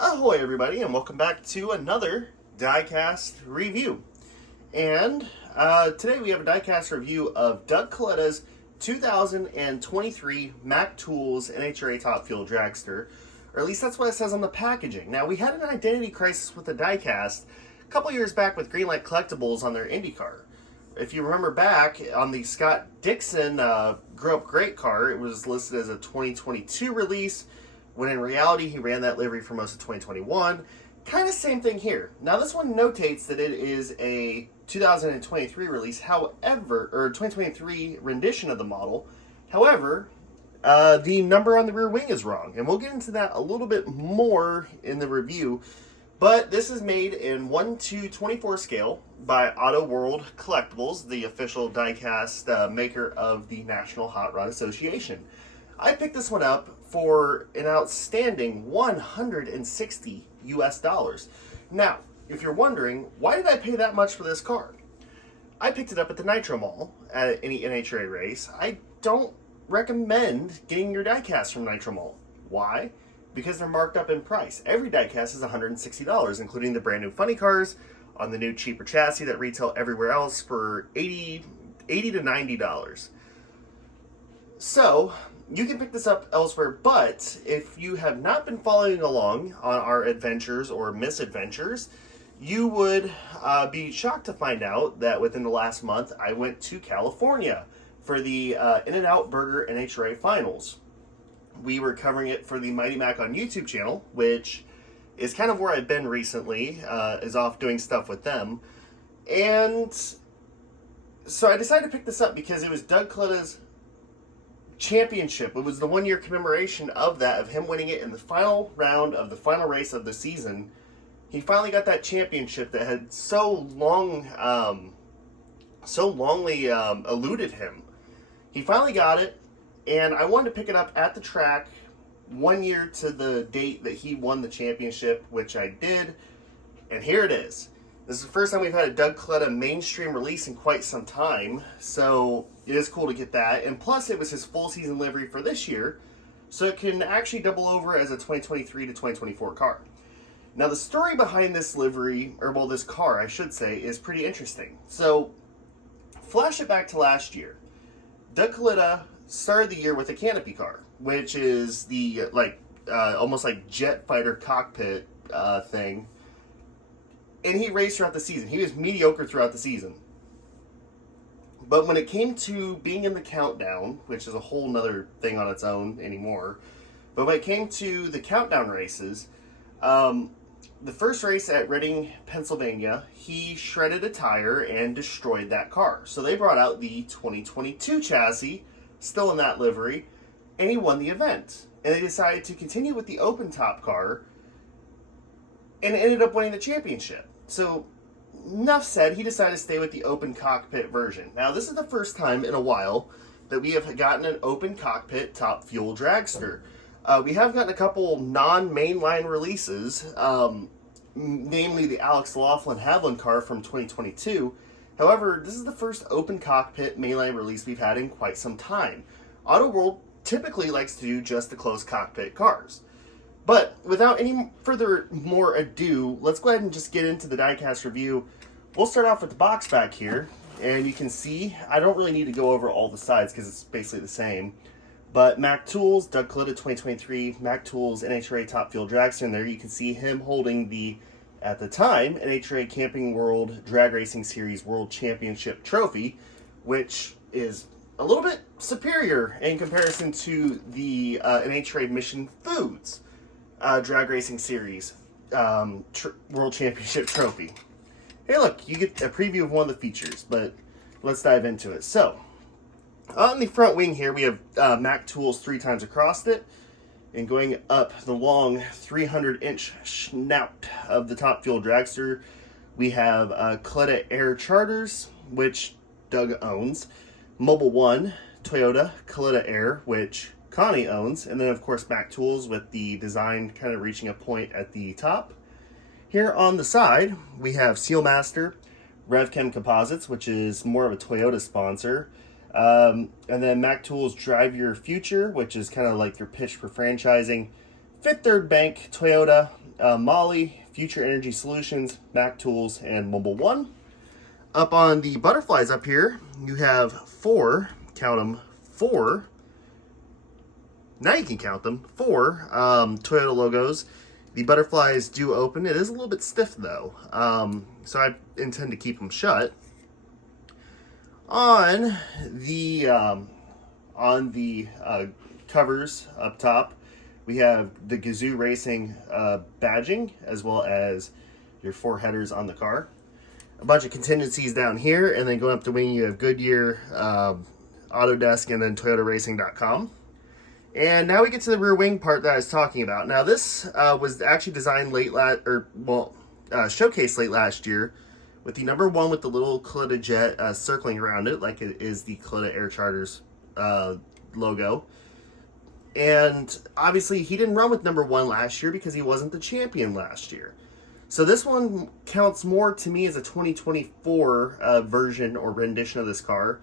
Ahoy everybody, and welcome back to another Diecast review. And today we have a Diecast review of Doug Kalitta's 2023 Mac Tools Nhra Top Fuel Dragster, or at least that's what it says on the packaging. Now, we had an identity crisis with the Diecast a couple years back with Greenlight Collectibles on their IndyCar. If you remember back on the Scott Dixon Grow Up Great car, it was listed as a 2022 release, when in reality he ran that livery for most of 2021. Kind of same thing here. Now this one notates that it is a 2023 release, however, or 2023 rendition of the model. However, the number on the rear wing is wrong, and we'll get into that a little bit more in the review. But this is made in 1/24 scale by Auto World Collectibles, the official diecast maker of the National Hot Rod Association. I picked this one up for an outstanding $160 US. Now, if you're wondering, why did I pay that much for this car? I picked it up at the Nitro Mall at any NHRA race. I don't recommend getting your diecast from Nitro Mall. Why? Because they're marked up in price. Every diecast is $160, including the brand new funny cars on the new cheaper chassis that retail everywhere else for $80 to $90. So, you can pick this up elsewhere, but if you have not been following along on our adventures or misadventures, you would be shocked to find out that within the last month, I went to California for the In-N-Out Burger NHRA Finals. We were covering it for the Mighty Mac on YouTube channel, which is kind of where I've been recently, is off doing stuff with them. And so I decided to pick this up because it was Doug Kalitta's championship. It was the 1 year commemoration of that, of him winning it in the final round of the final race of the season. He finally got that championship that had so longly eluded him. He finally got it, and I wanted to pick it up at the track 1 year to the date that he won the championship, which I did, and here it is. This is the first time we've had a Doug Kalitta mainstream release in quite some time, so it is cool to get that. And plus, it was his full season livery for this year, so it can actually double over as a 2023 to 2024 car. Now, the story behind this livery, or well, this car, I should say, is pretty interesting. So, flash it back to last year. Doug Kalitta started the year with a canopy car, which is the, almost like jet fighter cockpit thing. And he raced throughout the season. He was mediocre throughout the season. But when it came to being in the countdown, which is a whole nother thing on its own anymore, but when it came to the countdown races, the first race at Reading, Pennsylvania, he shredded a tire and destroyed that car. So they brought out the 2022 chassis, still in that livery, and he won the event. And they decided to continue with the open top car, and ended up winning the championship. So, enough said, he decided to stay with the open cockpit version. Now, this is the first time in a while that we have gotten an open cockpit top fuel dragster. We have gotten a couple non-mainline releases, namely the Alex Laughlin Havlin car from 2022. However, this is the first open cockpit mainline release we've had in quite some time. Auto World typically likes to do just the closed cockpit cars. But without any more ado, let's go ahead and just get into the diecast review. We'll start off with the box back here, and you can see, I don't really need to go over all the sides because it's basically the same. But Mac Tools, Doug Kalitta 2023, Mac Tools NHRA Top Fuel Dragster, and there you can see him holding the, at the time, NHRA Camping World Drag Racing Series World Championship Trophy, which is a little bit superior in comparison to the NHRA Mission Foods Drag Racing Series World Championship Trophy. Hey look, you get a preview of one of the features, but let's dive into it. So, on the front wing here, we have Mac Tools 3 times across it, and going up the long 300-inch snout of the Top Fuel Dragster, we have Kalitta Air Charters, which Doug owns, Mobile One, Toyota, Kalitta Air, which Connie owns, and then of course Mac Tools with the design kind of reaching a point at the top. Here on the side, we have Sealmaster, RevChem Composites, which is more of a Toyota sponsor, and then Mac Tools Drive Your Future, which is kind of like your pitch for franchising. Fifth Third Bank, Toyota, Molly, Future Energy Solutions, Mac Tools, and Mobile One. Up on the butterflies up here, you have 4, count them, 4, now you can count them, 4 Toyota logos. The butterflies do open. It is a little bit stiff though, so I intend to keep them shut. On the covers up top, we have the Gazoo Racing badging, as well as your 4 headers on the car. A bunch of contingencies down here, and then going up the wing, you have Goodyear, Autodesk, and then ToyotaRacing.com. And now we get to the rear wing part that I was talking about. Now this was actually designed showcased late last year, with the number 1 with the little Kalitta jet circling around it, like it is the Kalitta Air Charters logo. And obviously he didn't run with number 1 last year because he wasn't the champion last year. So this one counts more to me as a 2024 version or rendition of this car.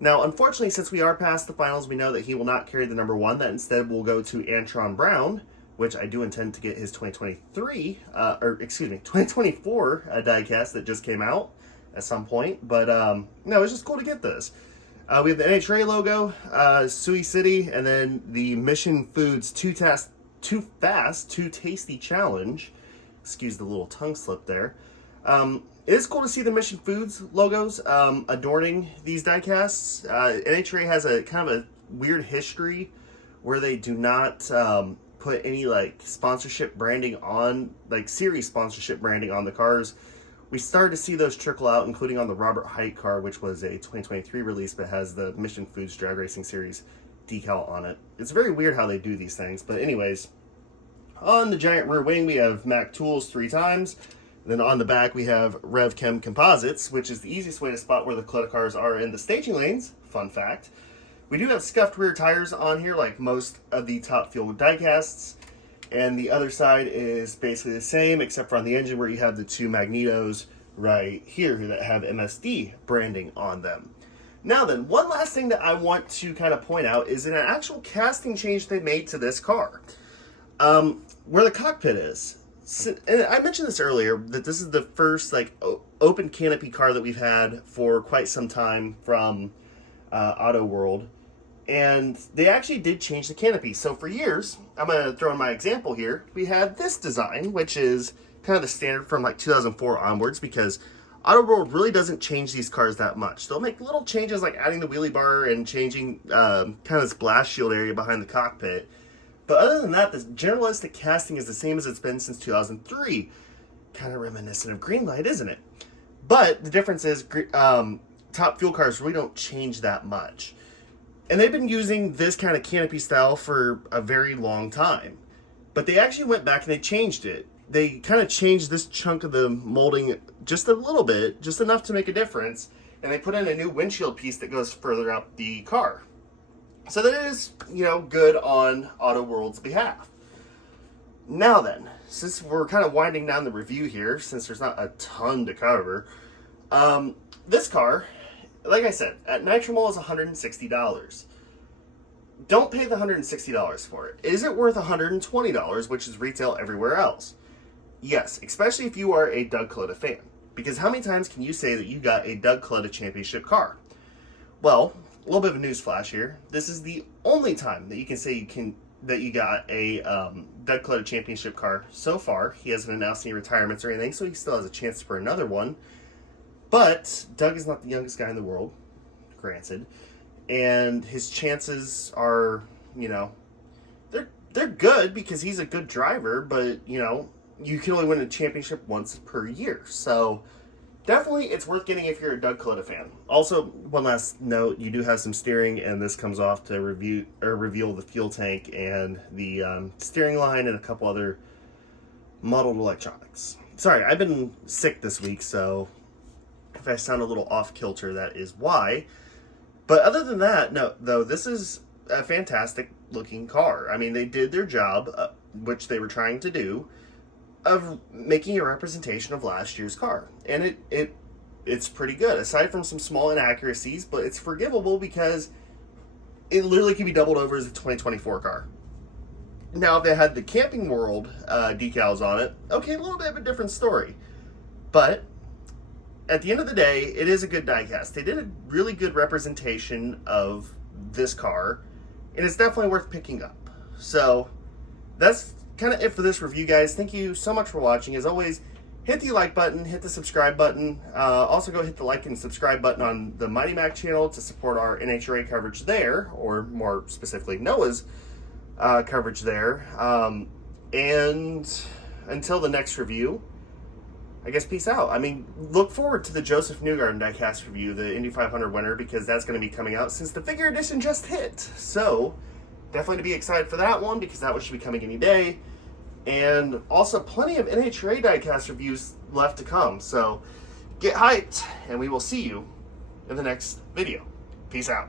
Now, unfortunately, since we are past the finals, we know that he will not carry the number 1. That instead will go to Antron Brown, which I do intend to get his 2024 diecast that just came out at some point. But no, it's just cool to get this. We have the Nhra logo, Sui City, and then the Mission Foods Too Fast, Too Tasty Challenge. Excuse the little tongue slip there. It is cool to see the Mission Foods logos adorning these diecasts. NHRA has a kind of a weird history where they do not put any like sponsorship branding on, like series sponsorship branding on the cars. We started to see those trickle out, including on the Robert Height car, which was a 2023 release, but has the Mission Foods Drag Racing Series decal on it. It's very weird how they do these things, but anyways, on the giant rear wing, we have Mac Tools 3 times. Then on the back, we have RevChem Composites, which is the easiest way to spot where the Kalitta cars are in the staging lanes. Fun fact. We do have scuffed rear tires on here, like most of the Top Fuel diecasts. And the other side is basically the same, except for on the engine where you have the 2 magnetos right here that have MSD branding on them. Now then, one last thing that I want to kind of point out is an actual casting change they made to this car. Where the cockpit is. And I mentioned this earlier, that this is the first like open canopy car that we've had for quite some time from Auto World. And they actually did change the canopy. So for years, I'm going to throw in my example here, we had this design, which is kind of the standard from like 2004 onwards, because Auto World really doesn't change these cars that much. They'll make little changes like adding the wheelie bar and changing kind of this blast shield area behind the cockpit. But other than that, the generalistic casting is the same as it's been since 2003. Kind of reminiscent of Greenlight, isn't it? But the difference is Top Fuel cars really don't change that much. And they've been using this kind of canopy style for a very long time. But they actually went back and they changed it. They kind of changed this chunk of the molding just a little bit, just enough to make a difference. And they put in a new windshield piece that goes further up the car. So that is, good on Auto World's behalf. Now then, since we're kind of winding down the review here, since there's not a ton to cover, this car, like I said, at Nitro Mall is $160. Don't pay the $160 for it. Is it worth $120, which is retail everywhere else? Yes, especially if you are a Doug Kalitta fan. Because how many times can you say that you got a Doug Kalitta championship car? Well, a little bit of a news flash here. This is the only time that you can say that you got a Doug Kalitta championship car so far. He hasn't announced any retirements or anything, so he still has a chance for another one. But Doug is not the youngest guy in the world, granted, and his chances are, they're good because he's a good driver. But you can only win a championship once per year, so. Definitely, it's worth getting if you're a Doug Kalitta fan. Also, one last note, you do have some steering, and this comes off to reveal the fuel tank and the steering line and a couple other modeled electronics. Sorry, I've been sick this week, so if I sound a little off-kilter, that is why. But other than that, no, though, this is a fantastic-looking car. I mean, they did their job, which they were trying to do, of making a representation of last year's car. And it's pretty good, aside from some small inaccuracies, but it's forgivable because it literally can be doubled over as a 2024 car. Now, if it had the Camping World decals on it, okay, a little bit of a different story. But at the end of the day, it is a good diecast. They did a really good representation of this car, and it's definitely worth picking up. So that's kind of it for this review, guys. Thank you so much for watching. As always, hit the like button, hit the subscribe button. Also go hit the like and subscribe button on the Mighty Mac channel to support our NHRA coverage there, or more specifically Noah's coverage there. And until the next review, I guess peace out. I mean, look forward to the Joseph Newgarden diecast review, the Indy 500 winner, because that's going to be coming out since the figure edition just hit. So definitely to be excited for that one, because that one should be coming any day. And also plenty of NHRA diecast reviews left to come. So get hyped, and we will see you in the next video. Peace out.